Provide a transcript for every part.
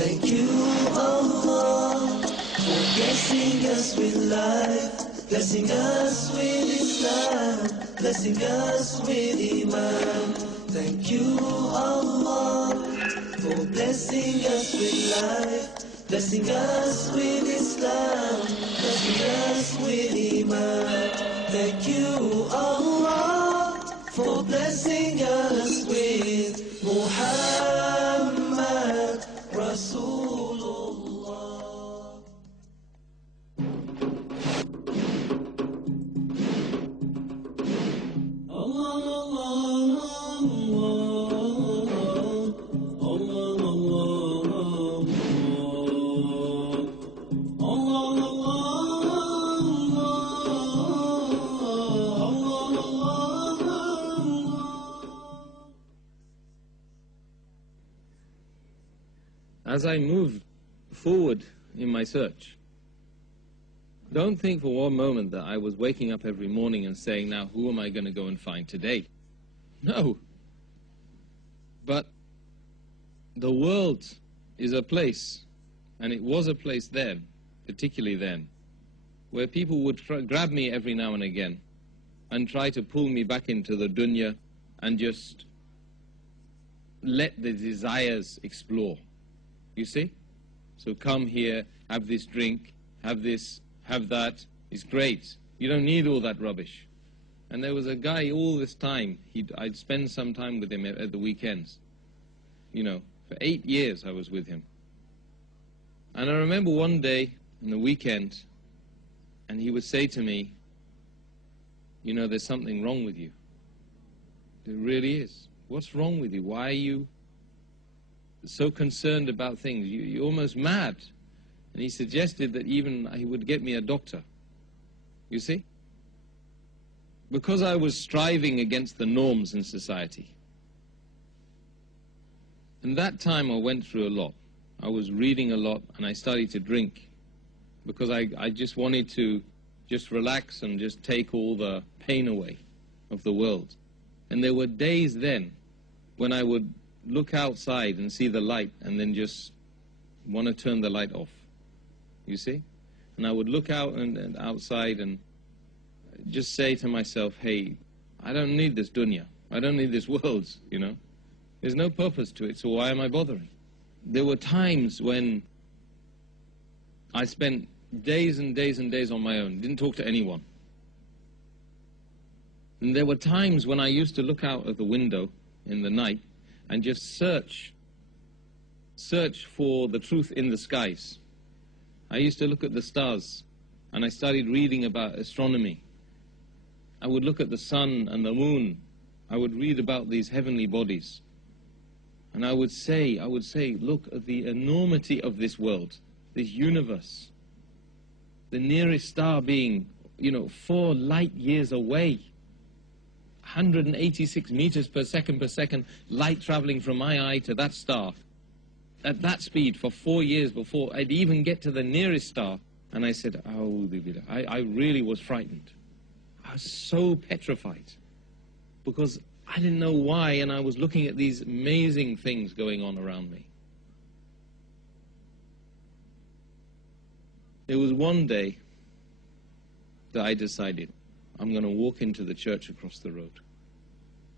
Thank you, Allah, for blessing us with life, blessing us with Islam, blessing us with Iman. Thank you, Allah, for blessing us with life, blessing us with Islam, blessing us with Iman. Thank you, Allah, for blessing us with Muhammad Rasulullah. As I move forward in my search, don't think for one moment that I was waking up every morning and saying, now who am I going to go and find today? No. But the world is a place, and it was a place then, particularly then, where people would grab me every now and again and try to pull me back into the dunya and just let the desires explore. You see? So come here, have this drink, have this, have that. It's great. You don't need all that rubbish. And there was a guy all this time, I'd spend some time with him at the weekends. You know, for 8 years I was with him. And I remember one day in the weekend, and he would say to me, you know, there's something wrong with you. There really is. What's wrong with you? Why are you so concerned about things? You're almost mad. And he suggested that even he would get me a doctor. You see? Because I was striving against the norms in society. And that time I went through a lot. I was reading a lot, and I started to drink because I just wanted to just relax and just take all the pain away of the world. And there were days then when I would look outside and see the light and then just want to turn the light off. You see? And I would look out and outside and just say to myself, hey, I don't need this dunya. I don't need this world, you know. There's no purpose to it, so why am I bothering? There were times when I spent days and days and days on my own, didn't talk to anyone. And there were times when I used to look out of the window in the night and just search for the truth in the skies. I used to look at the stars, and I started reading about astronomy. I would look at the sun and the moon. I would read about these heavenly bodies. And I would say, look at the enormity of this world, this universe. The nearest star being, 4 light years away. 186 meters per second, light traveling from my eye to that star. At that speed for 4 years before I'd even get to the nearest star. And I said, I really was frightened. I was so petrified. Because I didn't know why, and I was looking at these amazing things going on around me. There was one day that I decided, I'm going to walk into the church across the road.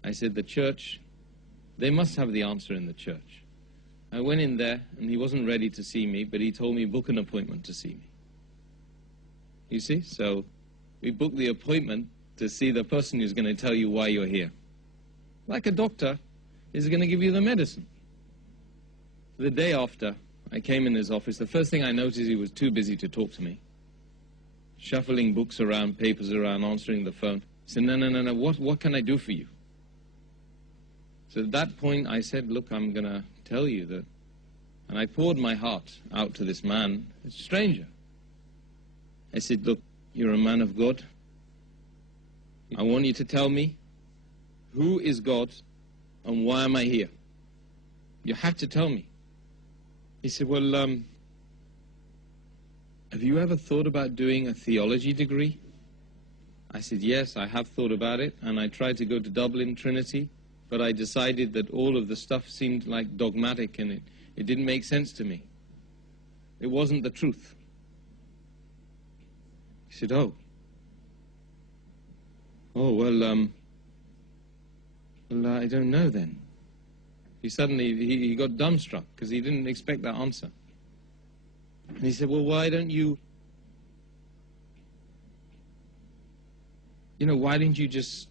I said, the church, they must have the answer in the church. I went in there, and he wasn't ready to see me, but he told me, book an appointment to see me. You see? So we booked the appointment to see the person who's going to tell you why you're here. Like a doctor is going to give you the medicine. The day after, I came in his office. The first thing I noticed, he was too busy to talk to me. Shuffling books around, papers around, answering the phone. He said, no, what can I do for you? So at that point I said, look, I'm going to tell you that. And I poured my heart out to this man, a stranger. I said, look, you're a man of God. I want you to tell me, who is God and why am I here? You have to tell me. He said, well, have you ever thought about doing a theology degree? I said, yes, I have thought about it, and I tried to go to Dublin, Trinity, but I decided that all of the stuff seemed like dogmatic and it didn't make sense to me. It wasn't the truth. He said, oh. Oh, well, I don't know then. He got dumbstruck because he didn't expect that answer. And he said, well, why don't you, why didn't you just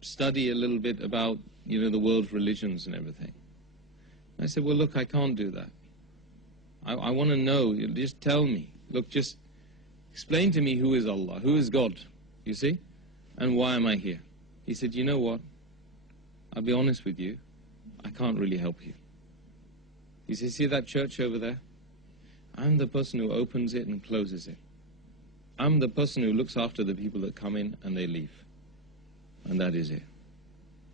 study a little bit about, the world's religions and everything? And I said, well, look, I can't do that. I want to know, just tell me. Look, just explain to me who is Allah, who is God, you see? And why am I here? He said, you know what? I'll be honest with you. I can't really help you. He said, see that church over there? I'm the person who opens it and closes it. I'm the person who looks after the people that come in and they leave. And that is it.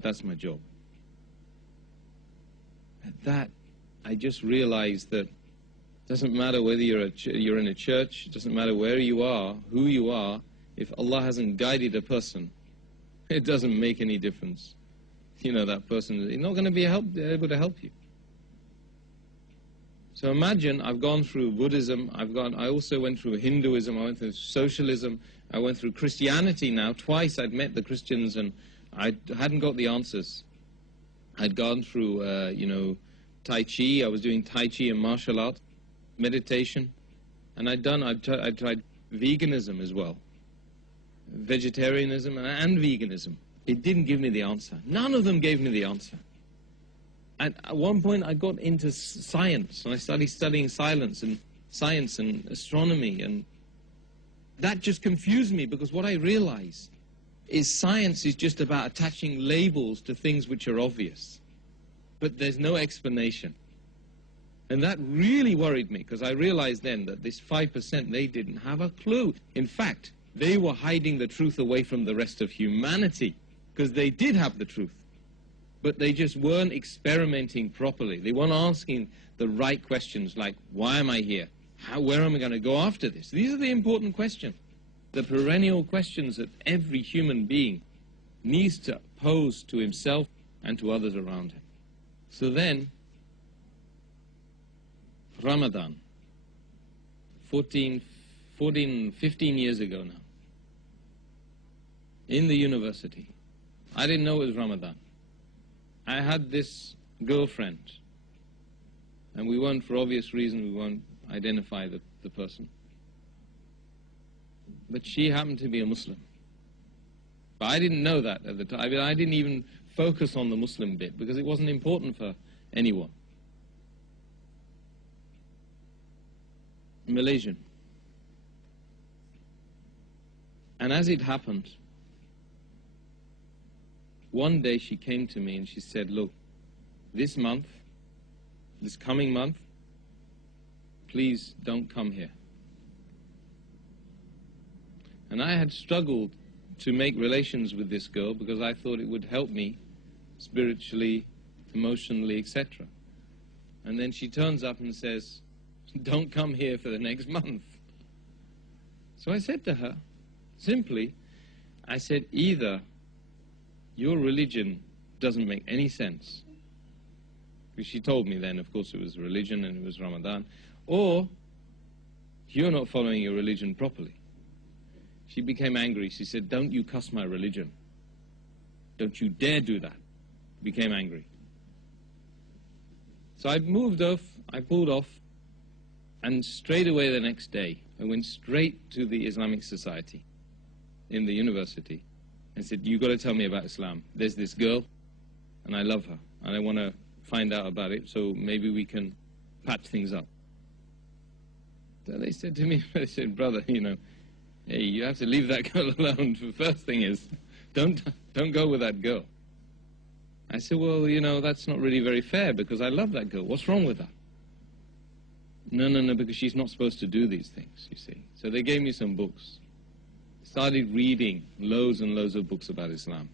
That's my job. At that, I just realized that it doesn't matter whether you're in a church, it doesn't matter where you are, who you are, if Allah hasn't guided a person, it doesn't make any difference. That person is not going to be able to help you. So imagine I've gone through Buddhism, I also went through Hinduism, I went through socialism, I went through Christianity now. Twice I'd met the Christians and I hadn't got the answers. I'd gone through, Tai Chi, I was doing Tai Chi and martial arts, meditation, and I'd tried veganism as well. Vegetarianism and veganism. It didn't give me the answer. None of them gave me the answer. And at one point I got into science, and I started studying science and astronomy, and that just confused me, because what I realized is science is just about attaching labels to things which are obvious. But there's no explanation. And that really worried me, because I realized then that this 5%, they didn't have a clue. In fact, they were hiding the truth away from the rest of humanity, because they did have the truth. But they just weren't experimenting properly. They weren't asking the right questions like, why am I here? Where am I going to go after this? These are the important questions, the perennial questions that every human being needs to pose to himself and to others around him. So then, Ramadan, 15 years ago now, in the university, I didn't know it was Ramadan. I had this girlfriend, and we weren't, for obvious reasons, we won't identify the person. But she happened to be a Muslim. But I didn't know that at the time. I mean, I didn't even focus on the Muslim bit, because it wasn't important for anyone. Malaysian. And as it happened, one day she came to me and she said, look, this coming month, please don't come here. And I had struggled to make relations with this girl because I thought it would help me spiritually, emotionally, etc. And then she turns up and says, don't come here for the next month. So I said to her, simply, I said, either your religion doesn't make any sense, because she told me then, of course, it was religion and it was Ramadan, or you're not following your religion properly. She became angry. She said, don't you cuss my religion. Don't you dare do that. Became angry. So I moved off, I pulled off, and straight away the next day, I went straight to the Islamic Society in the university and said, you've got to tell me about Islam. There's this girl, and I love her, and I want to find out about it, so maybe we can patch things up. So they said to me, they said, brother, hey, you have to leave that girl alone. The first thing is, don't go with that girl. I said, well, that's not really very fair, because I love that girl. What's wrong with her? No, because she's not supposed to do these things, you see. So they gave me some books. Started reading loads and loads of books about Islam.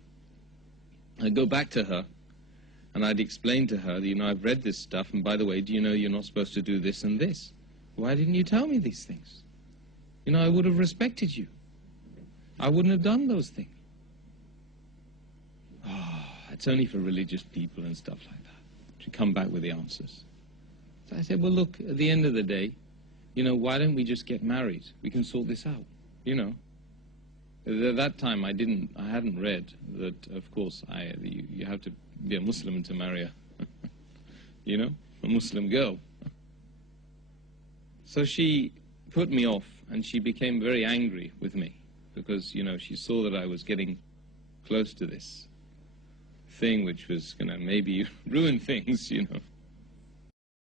I'd go back to her, and I'd explain to her, I've read this stuff, and by the way, do you know you're not supposed to do this and this? Why didn't you tell me these things? I would have respected you. I wouldn't have done those things. Oh, it's only for religious people and stuff like that to come back with the answers. So I said, well, look, at the end of the day, you know, why don't we just get married? We can sort this out, you know. At that time, I hadn't read that, of course, you have to be a Muslim to marry a, you know, a Muslim girl. So she put me off, and she became very angry with me because, you know, she saw that I was getting close to this thing which was going to maybe ruin things, you know.